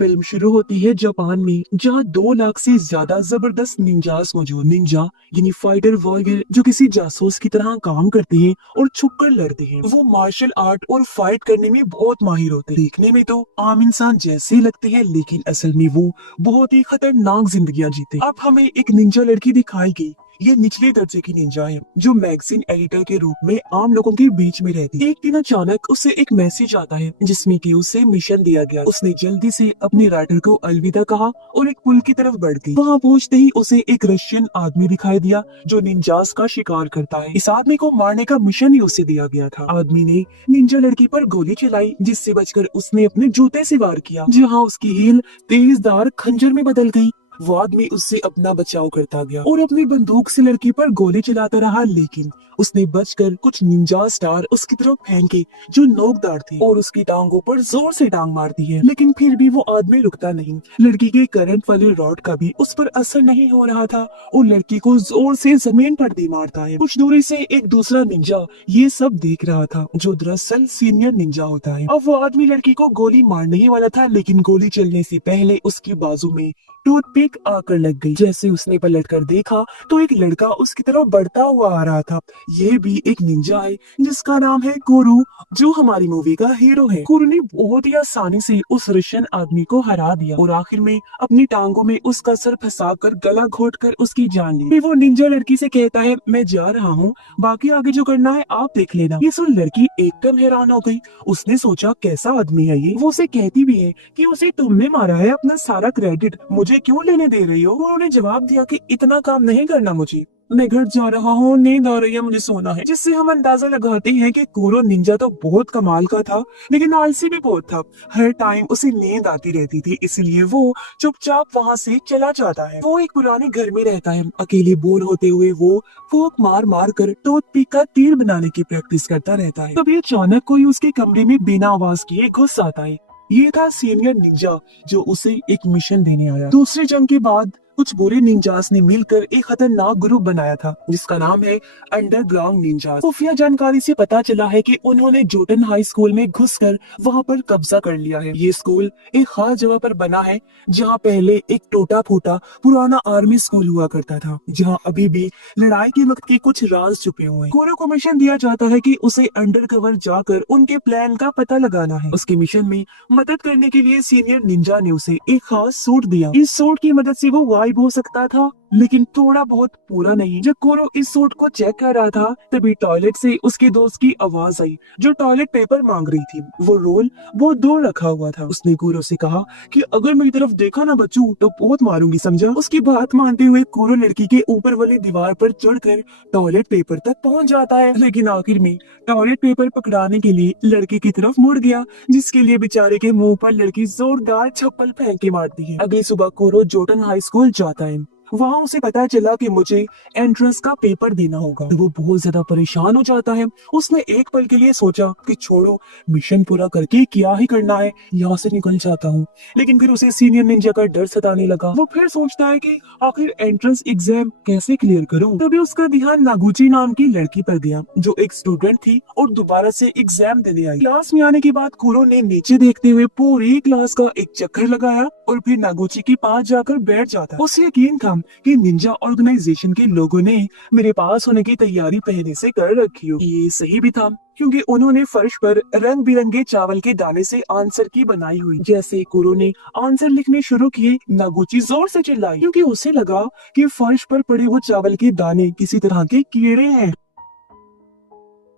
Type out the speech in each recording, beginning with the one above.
Film शुरू होती है जापान में, जहाँ 2 लाख से ज्यादा जबरदस्त निंजास मौजूद। निंजा यानी फाइटर वॉरियर जो किसी जासूस की तरह काम करते हैं और छुपकर लड़ते हैं। वो मार्शल आर्ट और फाइट करने में बहुत माहिर होते हैं। देखने में तो आम इंसान जैसे लगते हैं, लेकिन असल में वो बहुत ही खतरनाक जिंदगियां जीते। अब हमें एक निंजा लड़की दिखाई गई। ये निचले दर्जे की निंजा है जो मैगजीन एडिटर के रूप में आम लोगों के बीच में रहती है। एक दिन अचानक उसे एक मैसेज आता है जिसमें कि उसे मिशन दिया गया। उसने जल्दी से अपने राइटर को अलविदा कहा और एक पुल की तरफ बढ़ गई। वहाँ पहुँचते ही उसे एक रशियन आदमी दिखाई दिया जो निंजास का शिकार करता है। इस आदमी को मारने का मिशन ही उसे दिया गया था। आदमी ने निंजा लड़की पर गोली चलाई, जिससे बचकर उसने अपने जूते से वार किया, जहाँ उसकी हील तेजदार खंजर में बदल गई। वो आदमी उससे अपना बचाव करता गया और अपनी बंदूक से लड़की पर गोली चलाता रहा, लेकिन उसने बचकर कुछ निंजा स्टार उसकी तरफ फेंके जो नोकदार थे और उसकी टांगों पर जोर से टांग मारती है। लेकिन फिर भी वो आदमी रुकता नहीं। लड़की के करंट वाले रॉड का भी उस पर असर नहीं हो रहा था और लड़की को जोर से जमीन पर दे मारता है। कुछ दूरी से एक दूसरा निंजा ये सब देख रहा था, जो दरअसल सीनियर निंजा होता है। अब वो आदमी लड़की को गोली मारने ही वाला था, लेकिन गोली चलने से पहले उसकी बाजू में टूथपिक आकर लग गई। जैसे उसने पलट कर देखा तो एक लड़का उसकी तरफ बढ़ता हुआ आ रहा था। ये भी एक निंजा है जिसका नाम है कुरु, जो हमारी मूवी का हीरो है। कुरु ने बहुत ही आसानी से उस रशियन आदमी को हरा दिया और आखिर में अपनी टांगों में उसका सर फंसाकर गला घोटकर उसकी जान ली। फिर वो निंजा लड़की से कहता है, मैं जा रहा हूँ, बाकी आगे जो करना है आप देख लेना। ये सुन लड़की एकदम हैरान हो गई। उसने सोचा कैसा आदमी है ये। वो उसे कहती भी है कि उसे तुमने मारा है, अपना सारा क्रेडिट मुझे क्यों लेने दे रही हो। उन्होंने जवाब दिया कि इतना काम नहीं करना मुझे, मैं घर जा रहा हूँ, नींद आ रही है, मुझे सोना है। जिससे हम अंदाजा लगाते हैं कि कुरो निंजा तो बहुत कमाल का था, लेकिन आलसी भी बहुत था। हर टाइम उसे नींद आती रहती थी, इसलिए वो चुपचाप वहाँ से चला जाता है। वो एक पुराने घर में रहता है। अकेले बोर होते हुए वो फूक मार मार कर टूथपिक का तीर बनाने की प्रैक्टिस करता रहता है। तभी अचानक कोई उसके कमरे में बिना आवाज किए घुस आता है। ये था सीनियर निंजा जो उसे एक मिशन देने आया। दूसरी जंग के बाद कुछ बुरे निंजास ने मिलकर एक खतरनाक ग्रुप बनाया था जिसका नाम है अंडरग्राउंड निंजास। खुफिया जानकारी से पता चला है कि उन्होंने जोटन हाई स्कूल में घुसकर वहां पर कब्जा कर लिया है। ये स्कूल एक खास जगह पर बना है जहां पहले एक टूटा फूटा पुराना आर्मी स्कूल हुआ करता था, जहां अभी भी लड़ाई के वक्त के कुछ राज छुपे हुए हैं। कोरो को मिशन दिया जाता है कि उसे अंडर कवर जाकर उनके प्लान का पता लगाना है। उसके मिशन में मदद करने के लिए सीनियर निंजा ने उसे एक खास सूट दिया। इस सूट की मदद से वो गायब हो सकता था, लेकिन थोड़ा बहुत पूरा नहीं। जब कोरो इस सूट को चेक कर रहा था तभी टॉयलेट से उसके दोस्त की आवाज आई जो टॉयलेट पेपर मांग रही थी। वो रोल बहुत दूर रखा हुआ था। उसने कोरो से कहा कि अगर मेरी तरफ देखा ना बच्चू तो बहुत मारूंगी, समझा। उसकी बात मानते हुए कोरो लड़की के ऊपर वाली दीवार पर चढ़कर टॉयलेट पेपर तक पहुंच जाता है, लेकिन आखिर में टॉयलेट पेपर पकड़ाने के लिए लड़की की तरफ मुड़ गया, जिसके लिए बेचारे के मुंह पर लड़की जोरदार चप्पल फेंक के मारती है। अगली सुबह कोरो जोटन हाई स्कूल जाता है। वहाँ उसे पता चला कि मुझे एंट्रेंस का पेपर देना होगा, तो वो बहुत ज्यादा परेशान हो जाता है। उसने एक पल के लिए सोचा कि छोड़ो, मिशन पूरा करके क्या ही करना है, यहाँ से निकल जाता हूँ। लेकिन फिर उसे सीनियर निंजा का डर सताने लगा। वो फिर सोचता है कि आखिर एंट्रेंस एग्जाम कैसे क्लियर करूँ। तभी उसका ध्यान नागुची नाम की लड़की पर गया जो एक स्टूडेंट थी और दोबारा से एग्जाम देने आई। क्लास में आने के बाद कुरो ने नीचे देखते हुए पूरी क्लास का एक चक्कर लगाया और फिर नागुची के पास जाकर बैठ जाता। उसे यकीन था कि निंजा ऑर्गेनाइजेशन के लोगों ने मेरे पास होने की तैयारी पहले से कर रखी हो। ये सही भी था, क्योंकि उन्होंने फर्श पर रंग बिरंगे चावल के दाने से आंसर की बनाई हुई। जैसे कुरो ने आंसर लिखने शुरू किए, नागुची जोर से चिल्लाई क्योंकि उसे लगा कि फर्श पर पड़े वो चावल के दाने किसी तरह के कीड़े हैं।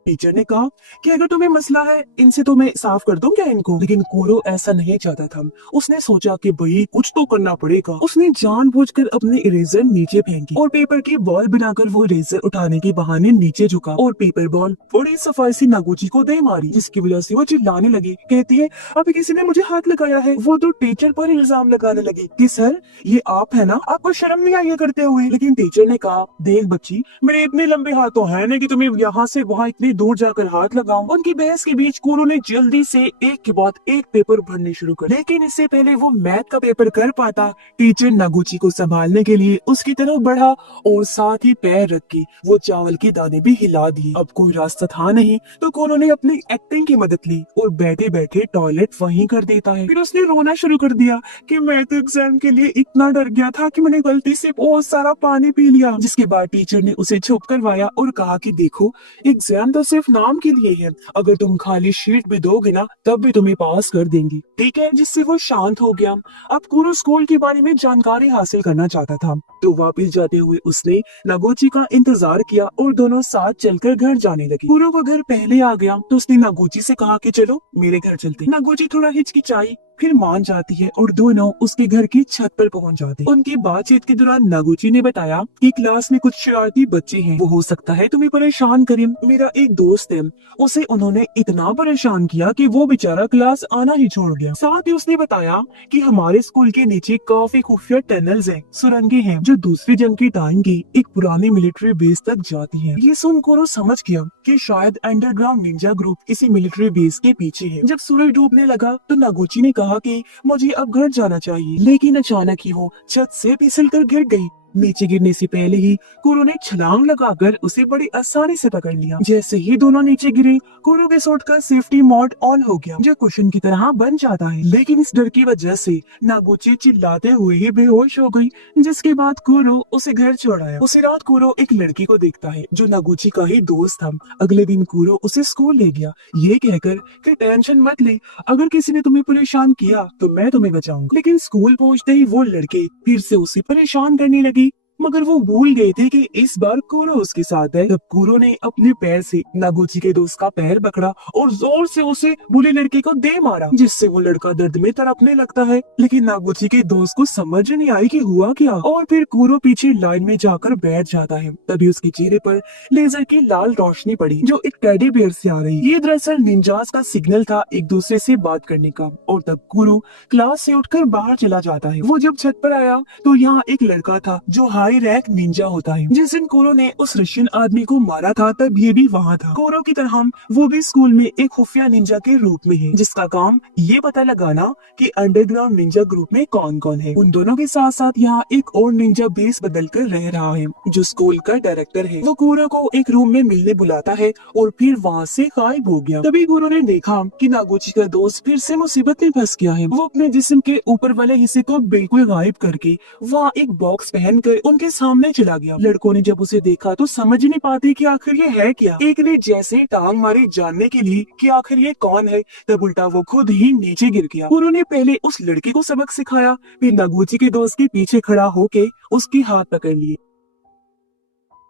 टीचर ने कहा कि अगर तुम्हें मसला है इनसे तो मैं साफ कर दूं क्या इनको। लेकिन कोरो ऐसा नहीं चाहता था। उसने सोचा कि भाई कुछ तो करना पड़ेगा। उसने जानबूझकर अपने इरेजर नीचे फेंकी और पेपर की बॉल बनाकर वो इरेजर उठाने के बहाने नीचे झुका और पेपर बॉल बड़ी सफाई से नागुची को दे मारी, जिसकी वजह से वो चिल्लाने लगी। कहती है, अभी किसी ने मुझे हाथ लगाया है। वो तो टीचर पर इल्जाम लगाने लगी कि सर ये आप है ना, आपको शर्म नहीं आई ये करते हुए। लेकिन टीचर ने कहा, देख बच्ची, मेरे इतने लंबे हाथ तो है नहीं कि तुम्हें यहाँ से वहाँ इतनी थोड़ी दूर जाकर हाथ लगाऊं। उनकी बहस के बीच कोरो ने जल्दी से एक के बाद एक पेपर भरने शुरू कर, लेकिन इससे पहले वो मैथ का पेपर कर पाता, टीचर नागुची को संभालने के लिए उसकी तरफ बढ़ा और साथ ही पैर रख के वो चावल के दाने भी हिला दिए। अब कोई रास्ता था नहीं तो कोरो ने अपनी एक्टिंग की मदद ली और बैठे बैठे टॉयलेट वहीं कर देता है। फिर उसने रोना शुरू कर दिया कि मैं तो एग्जाम के लिए इतना डर गया था कि मैंने गलती से बहुत सारा पानी पी लिया। जिसके बाद टीचर ने उसे चुप करवाया और कहा कि देखो, एग्जाम तो सिर्फ नाम के लिए है, अगर तुम खाली शीट भी दोगे ना तब भी तुम्हें पास कर देंगी, ठीक है। जिससे वो शांत हो गया। अब कुरो स्कूल के बारे में जानकारी हासिल करना चाहता था, तो वापस जाते हुए उसने नागुची का इंतजार किया और दोनों साथ चलकर घर जाने लगे। कुरो का घर पहले आ गया तो उसने नागुची से कहा कि चलो मेरे घर चलते। नागुची थोड़ा हिचकिचाई, फिर मान जाती है और दोनों उसके घर की छत पर पहुंच जाते। उनकी बातचीत के दौरान नागुची ने बताया कि क्लास में कुछ शरारती बच्चे हैं, वो हो सकता है तुम्हें परेशान करें। मेरा एक दोस्त है, उसे उन्होंने इतना परेशान किया कि वो बेचारा क्लास आना ही छोड़ गया। साथ ही उसने बताया कि हमारे स्कूल के नीचे काफी खुफिया टनल्स हैं, सुरंगें हैं जो दूसरी जंग के टाइम की एक पुरानी मिलिट्री बेस तक जाती हैं। ये सुन कोरो समझ गया कि शायद अंडरग्राउंड निंजा ग्रुप किसी मिलिट्री बेस के पीछे है। जब सूरज डूबने लगा तो नागुची ने कहा कि मुझे अब घर जाना चाहिए, लेकिन अचानक ही वो छत से फिसलकर गिर गई। नीचे गिरने से पहले ही कोरो ने छलांग लगाकर उसे बड़ी आसानी से पकड़ लिया। जैसे ही दोनों नीचे गिरे, कोरो के सूट का सेफ्टी मोड ऑन हो गया जो कुशन की तरह बन जाता है, लेकिन इस डर की वजह से नागुची चिल्लाते हुए ही बेहोश हो गई। जिसके बाद कोरो उसे घर छोड़ाया। उसी रात कोरो एक लड़की को देखता है जो नागुची का ही दोस्त था। अगले दिन कोरो उसे स्कूल ले गया, ये कहकर कि टेंशन मत ले, अगर किसी ने तुम्हें परेशान किया तो मैं तुम्हें बचाऊंगा। लेकिन स्कूल पहुंचते ही वो लड़के फिर से उसे परेशान करने लगी, मगर वो भूल गए थे कि इस बार कोरो उसके साथ है। तब कोरो ने अपने पैर से नागुची के दोस्त का पैर पकड़ा और जोर से उसे बुरे लड़के को दे मारा, जिससे वो लड़का दर्द में तड़पने लगता है। लेकिन नागुची के दोस्त को समझ नहीं आई कि हुआ क्या, और फिर कोरो पीछे लाइन में जाकर बैठ जाता है। तभी उसके चेहरे पर लेजर की लाल रोशनी पड़ी जो एक टेडी बेयर से आ रही। ये दरअसल निंजास का सिग्नल था एक दूसरे से बात करने का। और तब कोरो क्लास से उठकर बाहर चला जाता है। वो जब छत पर आया तो यहाँ एक लड़का था जो हाई रैंक निंजा होता है। जिस दिन कोरो ने उस रशियन आदमी को मारा था तब ये भी वहाँ था। कोरो की तरह वो भी स्कूल में एक खुफिया निंजा के रूप में है, जिसका काम ये पता लगाना कि अंडरग्राउंड निंजा ग्रुप में कौन कौन है। उन दोनों के साथ साथ यहाँ एक और निंजा बेस बदल कर रह रहा है जो स्कूल का डायरेक्टर है। वो कोरो को एक रूम में मिलने बुलाता है और फिर वहाँ से गायब हो गया। तभी कोरो ने देखा कि नागुची का दोस्त फिर से मुसीबत में फंस गया है। वो अपने जिस्म के ऊपर वाले हिस्से को बिल्कुल गायब करके वहाँ एक बॉक्स पहनकर उनके सामने चला गया। लड़कों ने जब उसे देखा तो समझ नहीं पाते कि आखिर ये है क्या। एक ने जैसे टांग मारी जानने के लिए कि आखिर ये कौन है, तब उल्टा वो खुद ही नीचे गिर गया। उन्होंने पहले उस लड़के को सबक सिखाया, फिर नागुची के दोस्त के पीछे खड़ा होके उसके हाथ पकड़ लिए।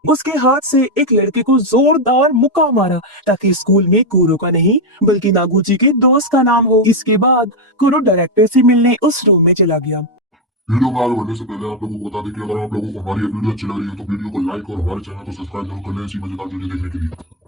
उसके हाथ से एक लड़के को जोरदार मुक्का मारा ताकि स्कूल में कोरो का नहीं बल्कि नागुची के दोस्त का नाम हो। इसके बाद कोरो डायरेक्टर से मिलने उस रूम में चला गया। वीडियो को आगे बढ़ने से पहले आप लोगों को बता दें कि अगर आप लोगों को हमारी ये वीडियो अच्छी लग रही है तो वीडियो को लाइक और हमारे चैनल को सब्सक्राइब जरूर कर लें ऐसी मजेदार वीडियो देखने के लिए।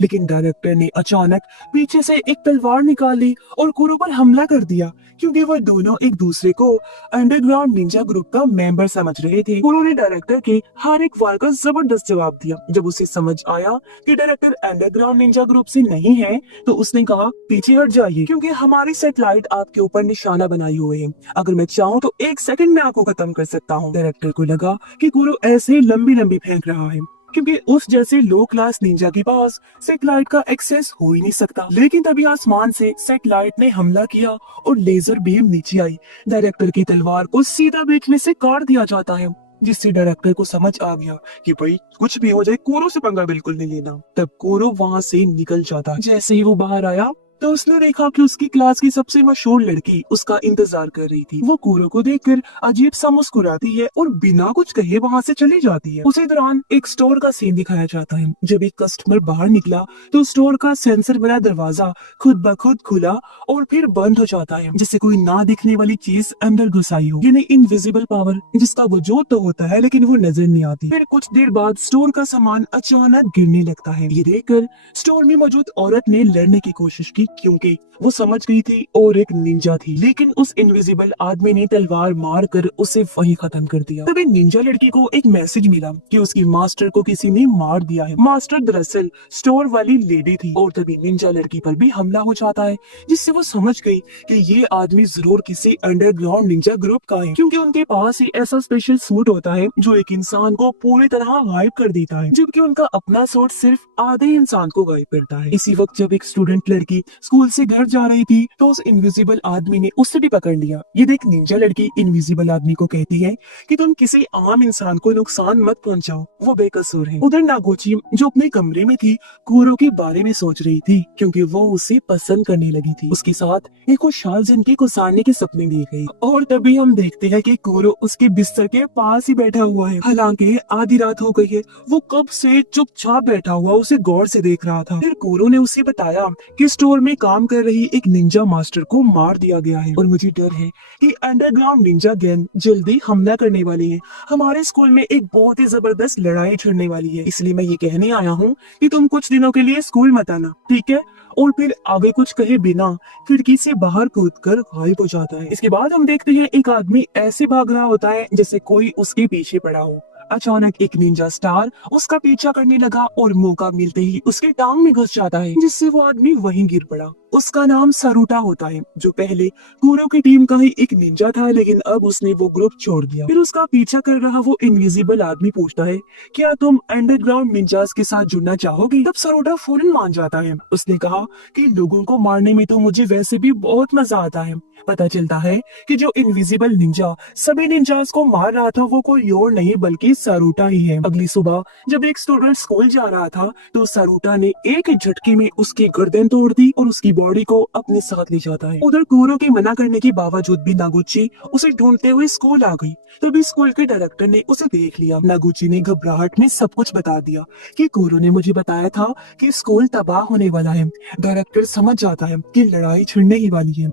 लेकिन डायरेक्टर ने अचानक पीछे से एक तलवार निकाल ली और कोरो पर हमला कर दिया, क्योंकि वह दोनों एक दूसरे को अंडरग्राउंड निंजा ग्रुप का मेंबर समझ रहे थे। कोरो ने डायरेक्टर के हर एक वार का जबरदस्त जवाब दिया। जब उसे समझ आया कि डायरेक्टर अंडरग्राउंड निंजा ग्रुप से नहीं है तो उसने कहा पीछे हट जाइए, क्योंकि हमारी सैटेलाइट आपके ऊपर निशाना बनाए हुए है। अगर मैं चाहूँ तो 1 सेकंड में आपको खत्म कर सकता हूँ। डायरेक्टर को लगा कि कोरो ऐसे ही लंबी लंबी फेंक रहा है, क्योंकि उस जैसे लो क्लास निंजा के पास सैटेलाइट का एक्सेस हो ही नहीं सकता। लेकिन तभी आसमान से सैटेलाइट ने हमला किया और लेजर बीम नीचे आई। डायरेक्टर की तलवार को सीधा बीच में से काट दिया जाता है, जिससे डायरेक्टर को समझ आ गया कि भाई कुछ भी हो जाए कोरो से पंगा बिल्कुल नहीं लेना। तब कोरो वहाँ से निकल जाता। जैसे ही वो बाहर आया तो उसने देखा कि उसकी क्लास की सबसे मशहूर लड़की उसका इंतजार कर रही थी। वो कोरो को देखकर अजीब सा मुस्कुराती है और बिना कुछ कहे वहाँ से चली जाती है। उसी दौरान एक स्टोर का सीन दिखाया जाता है। जब एक कस्टमर बाहर निकला तो स्टोर का सेंसर वाला दरवाजा खुद ब खुद खुला और फिर बंद हो जाता है, जैसे कोई ना दिखने वाली चीज अंदर घुसाई हो, यानी इनविजिबल पावर, जिसका वजूद तो होता है लेकिन वो नजर नहीं आती। फिर कुछ देर बाद स्टोर का सामान अचानक गिरने लगता है। ये देखकर स्टोर में मौजूद औरत ने लड़ने की कोशिश की, क्योंकि वो समझ गई थी और एक निंजा थी। लेकिन उस इनविजिबल आदमी ने तलवार मार कर उसे वहीं खत्म कर दिया। तभी निंजा लड़की को एक मैसेज मिला कि उसकी मास्टर को किसी ने मार दिया है। मास्टर दरअसल स्टोर वाली लेडी थी। और तभी निंजा लड़की पर भी हमला हो जाता है, जिससे वो समझ गई कि ये आदमी जरूर किसी अंडरग्राउंड निंजा ग्रुप का है, क्योंकि उनके पास ही ऐसा स्पेशल सूट होता है जो एक इंसान को पूरी तरह गायब कर देता है, जबकि उनका अपना सूट सिर्फ आधे इंसान को गायब करता है। इसी वक्त जब एक स्टूडेंट लड़की स्कूल से घर जा रही थी तो उस इनविजिबल आदमी ने उससे भी पकड़ लिया। ये देख निंजा लड़की इनविजिबल आदमी को कहती है कि तुम किसी आम इंसान को नुकसान मत पहुंचाओ, वो बेकसूर है। उधर नागोची जो अपने कमरे में थी कुरो के बारे में सोच रही थी, क्योंकि वो उसे पसंद करने लगी थी। उसके साथ एक खुशहाल जिंदगी गुजारने के सपने देख गई। और तभी हम देखते हैं कि कुरो उसके बिस्तर के पास ही बैठा हुआ है। हालांकि आधी रात हो गई है, वो कब से चुपचाप बैठा हुआ उसे गौर से देख रहा था। फिर कुरो ने उसे बताया कि स्टोर में काम कर रही एक निंजा मास्टर को मार दिया गया है, और मुझे डर है कि अंडरग्राउंड निंजा गैंग जल्दी हमला करने वाली है। हमारे स्कूल में एक बहुत ही जबरदस्त लड़ाई छिड़ने वाली है, इसलिए मैं ये कहने आया हूँ कि तुम कुछ दिनों के लिए स्कूल मत आना, ठीक है? और फिर आगे कुछ कहे बिना खिड़की से बाहर कूदकर गायब हो जाता है। इसके बाद हम देखते हैं एक आदमी ऐसे भाग रहा होता है जैसे कोई उसके पीछे पड़ा हो। अचानक एक निंजा स्टार उसका पीछा करने लगा और मौका मिलते ही उसके टांग में घुस जाता है, जिससे वो आदमी वहीं गिर पड़ा। उसका नाम सरूटा होता है, जो पहले कुरो की टीम का ही एक निंजा था, लेकिन अब उसने वो ग्रुप छोड़ दिया। फिर उसका पीछा कर रहा वो इनविजिबल आदमी पूछता है, क्या तुम अंडरग्राउंड निंजास के साथ जुड़ना चाहोगे? तब सरूटा फौरन मान जाता है। उसने कहा कि लोगों को मारने में तो मुझे वैसे भी बहुत मजा आता है। पता चलता है कि जो इनविजिबल निंजा सभी निंजास को मार रहा था वो कोई और नहीं बल्कि सरूटा ही है। अगली सुबह जब एक स्टूडेंट स्कूल जा रहा था तो सरूटा ने एक ही झटके में उसकी गर्दन तोड़ दी और उसकी बॉडी को अपने साथ ले जाता है। उधर कुरो के मना करने के बावजूद भी नागुची उसे ढूंढते हुए स्कूल आ गई। तभी स्कूल के डायरेक्टर ने उसे देख लिया। नागुची ने घबराहट में सब कुछ बता दिया कि कुरो ने मुझे बताया था कि स्कूल तबाह होने वाला है। डायरेक्टर समझ जाता है कि लड़ाई छिड़ने ही वाली है।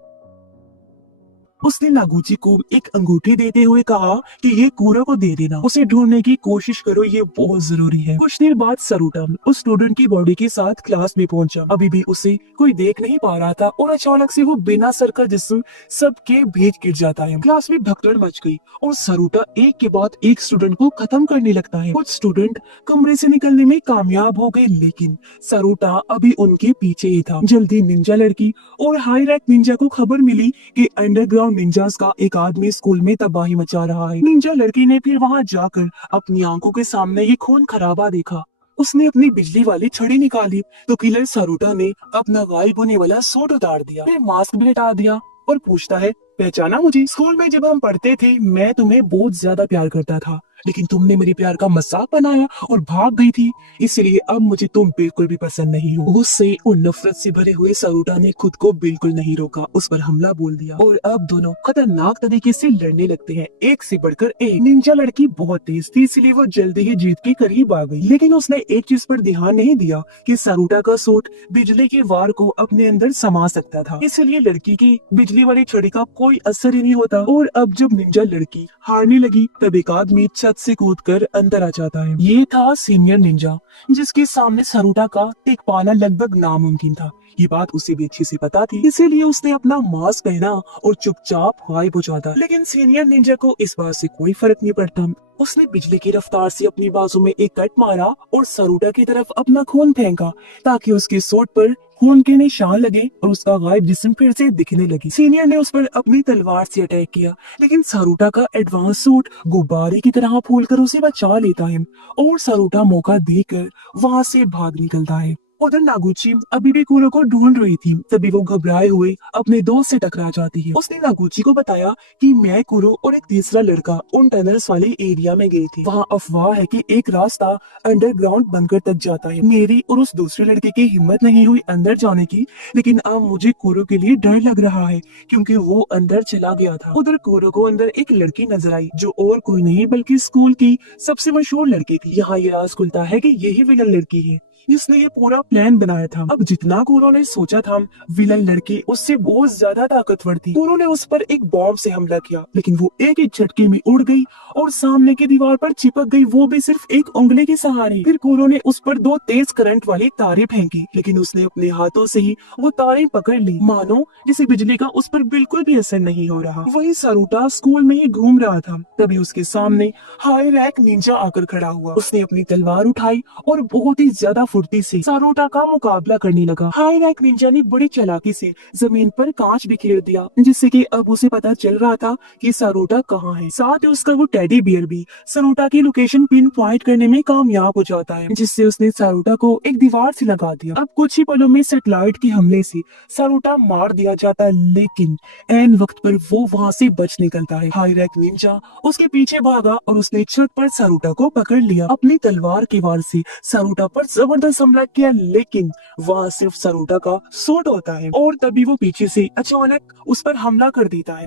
उसने नागुची को एक अंगूठी देते हुए कहा कि ये कुरो को दे देना, उसे ढूंढने की कोशिश करो, ये बहुत जरूरी है। कुछ देर बाद सरूटा उस स्टूडेंट की बॉडी के साथ क्लास में पहुंचा। अभी भी उसे कोई देख नहीं पा रहा था और अचानक से वो बिना सर का जिस्म सबके बीच गिर जाता है। क्लास में भगदड़ मच गई और सरूटा एक के बाद एक स्टूडेंट को खत्म करने लगता है। कुछ स्टूडेंट कमरे से निकलने में कामयाब हो गए, लेकिन सरूटा अभी उनके पीछे ही था। जल्दी निंजा लड़की और हाई रैंक निंजा को खबर मिली कि अंडरग्राउंड निंजास का एक आदमी स्कूल में तबाही मचा रहा है। निंजा लड़की ने फिर वहां जाकर अपनी आंखों के सामने ये खून खराबा देखा। उसने अपनी बिजली वाली छड़ी निकाली तो किलर सरूटा ने अपना गायब होने वाला सूट उतार दिया, फिर मास्क भी हटा दिया और पूछता है, पहचाना मुझे? स्कूल में जब हम पढ़ते थे मैं तुम्हें बहुत ज्यादा प्यार करता था, लेकिन तुमने मेरे प्यार का मजाक बनाया और भाग गई थी, इसलिए अब मुझे तुम बिल्कुल भी पसंद नहीं हो। गुस्से और नफरत से भरे हुए सरूटा ने खुद को बिल्कुल नहीं रोका, उस पर हमला बोल दिया और अब दोनों खतरनाक तरीके से लड़ने लगते हैं, एक से बढ़कर एक। निंजा लड़की बहुत तेज थी, इसलिए वो जल्दी ही जीत के करीब आ गई, लेकिन उसने एक चीज पर ध्यान नहीं दिया कि सरूटा का सूट बिजली के वार को अपने अंदर समा सकता था, इसलिए लड़की की बिजली वाली छड़ी का कोई असर ही नहीं होता। और अब जब निंजा लड़की हारने लगी तब एक आदमी छत से कूदकर अंदर आ जाता है। ये था सीनियर निंजा, जिसके सामने सरूटा का टिक पाना लगभग नामुमकिन था। ये बात उसे भी अच्छे से पता थी, इसीलिए उसने अपना मास्क पहना और चुपचाप गायब हो जाता। लेकिन सीनियर निंजा को इस बात से कोई फर्क नहीं पड़ता। उसने बिजली की रफ्तार से अपनी बाजू में एक कट मारा और सरूटा की तरफ अपना खून फेंका ताकि उसके सूट पर खून के निशान लगे और उसका गायब जिस्म फिर से दिखने लगी। सीनियर ने उस पर अपनी तलवार से अटैक किया, लेकिन सरूटा का एडवांस सूट गुब्बारे की तरह फूलकर उसे बचा लेता है और सरूटा मौका देकर वहां से भाग निकलता है। उधर नागुची अभी भी कुरो को ढूंढ रही थी, तभी वो घबराए हुए अपने दोस्त से टकरा जाती है। उसने नागुची को बताया कि मैं, कुरो और एक तीसरा लड़का उन टनल्स वाले एरिया में गए थे। वहाँ अफवाह है कि एक रास्ता अंडरग्राउंड बंकर तक जाता है। मेरी और उस दूसरे लड़के की हिम्मत नहीं हुई अंदर जाने की, लेकिन अब मुझे कुरो के लिए डर लग रहा है क्योंकि वो अंदर चला गया था। उधर कुरो को अंदर एक लड़की नजर आई जो और कोई नहीं बल्कि स्कूल की सबसे मशहूर लड़की थी। यहाँ ये राज खुलता है कि यही विलन लड़की है। जिसने ये पूरा प्लान बनाया था। अब जितना कुरो ने सोचा था, विलन लड़की उससे बहुत ज्यादा ताकतवर थी। कुरो ने उस पर एक बॉम्ब से हमला किया, लेकिन वो एक ही झटके में उड़ गई और सामने की दीवार पर चिपक गई, वो भी सिर्फ एक उंगली के सहारे। फिर कुरो ने उस पर 2 तेज करंट वाली तारें फेंकी, लेकिन उसने अपने हाथों से ही वो तारें पकड़ ली, मानो जैसे बिजली का उस पर बिल्कुल भी असर नहीं हो रहा। वही सारूटा स्कूल में ही घूम रहा था, तभी उसके सामने हाई रैंक निंजा आकर खड़ा हुआ। उसने अपनी तलवार उठाई और बहुत ही ज्यादा फुर्ती से सारूटा का मुकाबला करने लगा। हाई रैंक निंजा ने बड़ी चालाकी से जमीन पर कांच बिखेर दिया, जिससे कि अब उसे पता चल रहा था कि सारूटा कहाँ है। साथ ही उसका वो टेडी बियर भी सारूटा की लोकेशन पिन पॉइंट करने में कामयाब हो जाता है, जिससे उसने सारूटा को एक दीवार से लगा दिया। अब कुछ ही पलों में सैटेलाइट के हमले से सारूटा मार दिया जाता है, लेकिन एन वक्त पर वो वहाँ से बच निकलता है। हाई रैंक निंजा उसके पीछे भागा और उसने छत पर सारूटा को पकड़ लिया। अपनी तलवार के वार से सारूटा पर जबरदस्त हमला किया, लेकिन वहाँ सिर्फ सारूटा का सूट होता है और तभी वो पीछे से अचानक उस पर हमला कर देता है।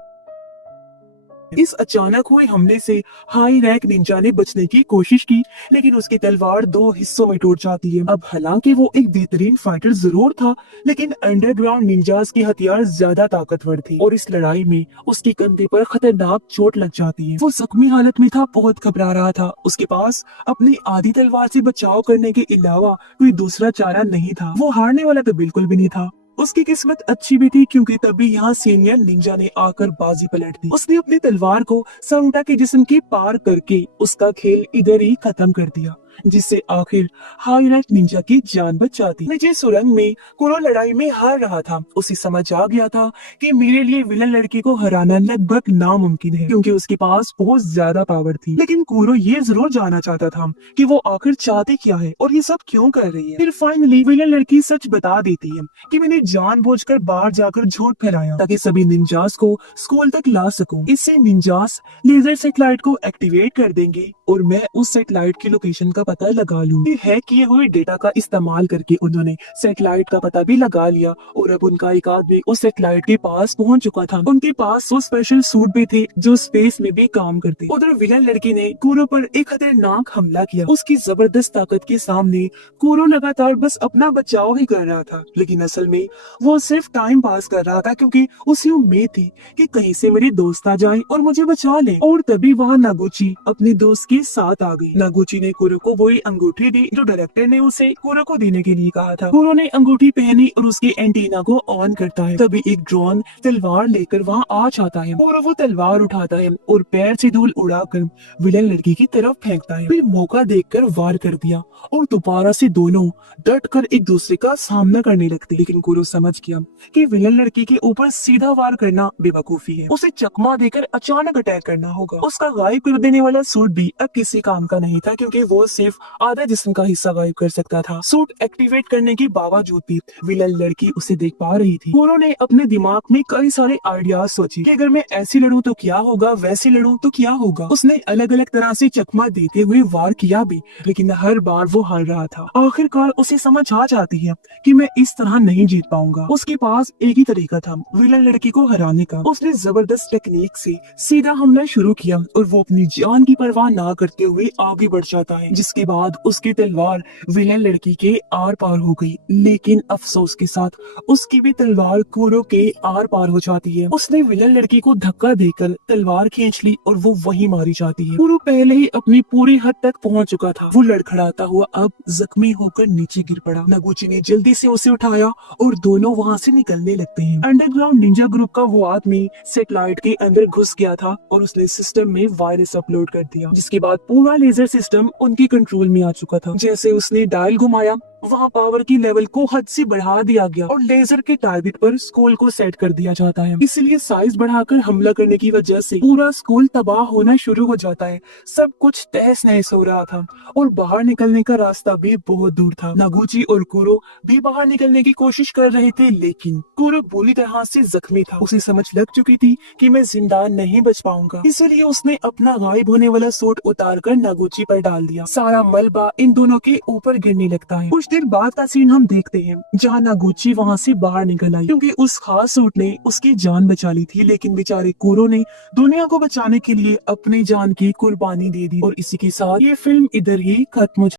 इस अचानक हुए हमले से हाई रैंक निंजा ने बचने की कोशिश की, लेकिन उसकी तलवार 2 हिस्सों में टूट जाती है। अब हालांकि वो एक बेहतरीन फाइटर जरूर था, लेकिन अंडरग्राउंड निंजास के हथियार ज्यादा ताकतवर थे और इस लड़ाई में उसके कंधे पर खतरनाक चोट लग जाती है। वो जख्मी हालत में था, बहुत घबरा रहा था। उसके पास अपनी आधी तलवार से बचाव करने के अलावा कोई दूसरा चारा नहीं था। वो हारने वाला तो बिल्कुल भी नहीं था। उसकी किस्मत अच्छी भी थी, क्योंकि तभी यहाँ सीनियर निंजा ने आकर बाजी पलट दी। उसने अपनी तलवार को सारूटा के जिस्म के पार करके उसका खेल इधर ही खत्म कर दिया, जिससे आखिर हाई रैंक निंजा की जान बच जाती। निजी सुरंग में कुरो लड़ाई में हार रहा था। उसे समझ आ गया था कि मेरे लिए विलन लड़की को हराना लगभग नामुमकिन है, क्योंकि उसके पास बहुत ज्यादा पावर थी। लेकिन कुरो ये जरूर जानना चाहता था कि वो आखिर चाहती क्या है और ये सब क्यों कर रही है। फिर फाइनली विलन लड़की सच बता देती है कि मैंने जानबूझकर बाहर जाकर झूठ फैलाया ताकि सभी निंजास को स्कूल तक ला सकूं। इससे निंजास लेजर सैटेलाइट को एक्टिवेट कर देंगे और मैं उस सैटेलाइट की लोकेशन का पता लगा लूं। हैक किए हुए डेटा का इस्तेमाल करके उन्होंने सैटेलाइट का पता भी लगा लिया और अब उनका एक आदमी उस सैटेलाइट के पास पहुंच चुका था। उनके पास वो स्पेशल सूट भी थे जो स्पेस में भी काम करते। उधर विलन लड़की ने कुरो पर एक खतरनाक हमला किया। उसकी जबरदस्त ताकत के सामने कुरो लगातार बस अपना बचाव ही कर रहा था, लेकिन असल में वो सिर्फ टाइम पास कर रहा था, क्योंकि उसे उम्मीद थी कि कहीं से मेरे दोस्त आ जाएं और मुझे बचा लें। और तभी वहाँ नागुची अपने दोस्त के साथ आ गई। नागुची ने कुरो को वही अंगूठी दी जो डायरेक्टर ने उसे कुरो को देने के लिए कहा था। कुरो ने अंगूठी पहनी और उसके एंटीना को ऑन करता है। तभी एक ड्रोन तलवार लेकर वहाँ आ जाता है। कुरो वो तलवार उठाता है और पैर से धूल उड़ाकर विलन लड़की की तरफ फेंकता है। फिर मौका देखकर वार कर दिया और दोबारा से दोनों डट कर एक दूसरे का सामना करने लगते। लेकिन कुरो समझ गया कि विलन लड़की के ऊपर सीधा वार करना बेवकूफी है। उसे चकमा देकर अचानक अटैक करना होगा। उसका गायब कर देने वाला सूट भी अब किसी काम का नहीं था, क्योंकि वो सिर्फ आधा जिस्म का हिस्सा गायब कर सकता था। सूट एक्टिवेट करने के बावजूद भी विलन लड़की उसे देख पा रही थी। कुरो ने अपने दिमाग में कई सारे आइडियाज सोचे कि अगर मैं ऐसी लड़ूं तो क्या होगा, वैसे लड़ूं तो क्या होगा। उसने अलग अलग तरह से चकमा देते हुए वार किया भी, लेकिन हर बार वो हार रहा था। आखिरकार उसे समझ आ जाती है कि मैं इस तरह नहीं जीत पाऊंगा। उसके पास एक ही तरीका था विलन लड़की को हराने का। उसने जबरदस्त टेक्निक से सीधा हमला शुरू किया और वो अपनी जान की परवाह ना करते हुए आगे बढ़ जाता है, जिसके बाद उसकी तलवार विलन लड़की के आर पार हो गई। लेकिन अफसोस के साथ उसकी भी तलवार कुरो के आर पार हो जाती है। उसने विलन लड़की को धक्का देकर तलवार खींच ली और वो वहीं मारी जाती है। कुरो पहले ही अपनी पूरी हद तक पहुंच चुका था। वो लड़खड़ाता हुआ अब जख्मी होकर नीचे गिर पड़ा। नागुची ने जल्दी से उसे उठाया और दोनों वहाँ से निकलने लगते हैं। अंडरग्राउंड निंजा ग्रुप का वो आदमी सैटेलाइट के अंदर घुस गया था और उसने सिस्टम में वायरस अपलोड कर दिया, जिसके बाद पूरा लेजर सिस्टम उनके कंट्रोल में आ चुका था। जैसे उसने डायल घुमाया, वहाँ पावर की लेवल को हद से बढ़ा दिया गया और लेजर के टारगेट पर स्कूल को सेट कर दिया जाता है। इसलिए साइज बढ़ाकर हमला करने की वजह से पूरा स्कूल तबाह होना शुरू हो जाता है। सब कुछ तहस नहस हो रहा था और बाहर निकलने का रास्ता भी बहुत दूर था। नागुची और कुरो भी बाहर निकलने की कोशिश कर रहे थे, लेकिन कुरो बुरी तरह से जख्मी था। उसे समझ लग चुकी थी कि मैं जिंदा नहीं बच पाऊंगा, इसलिए उसने अपना गायब होने वाला सूट उतारकर नागुची पर डाल दिया। सारा मलबा इन दोनों के ऊपर गिरने लगता है। कुछ देर बाद का सीन हम देखते हैं जहाँ नागुची वहाँ से बाहर निकल आई, क्योंकि उस खास सूट ने उसकी जान बचा ली थी। लेकिन बेचारे कुरो ने दुनिया को बचाने के लिए अपनी जान की कुर्बानी दे दी। और इसी के साथ ये फिल्म इधर ही खत्म हो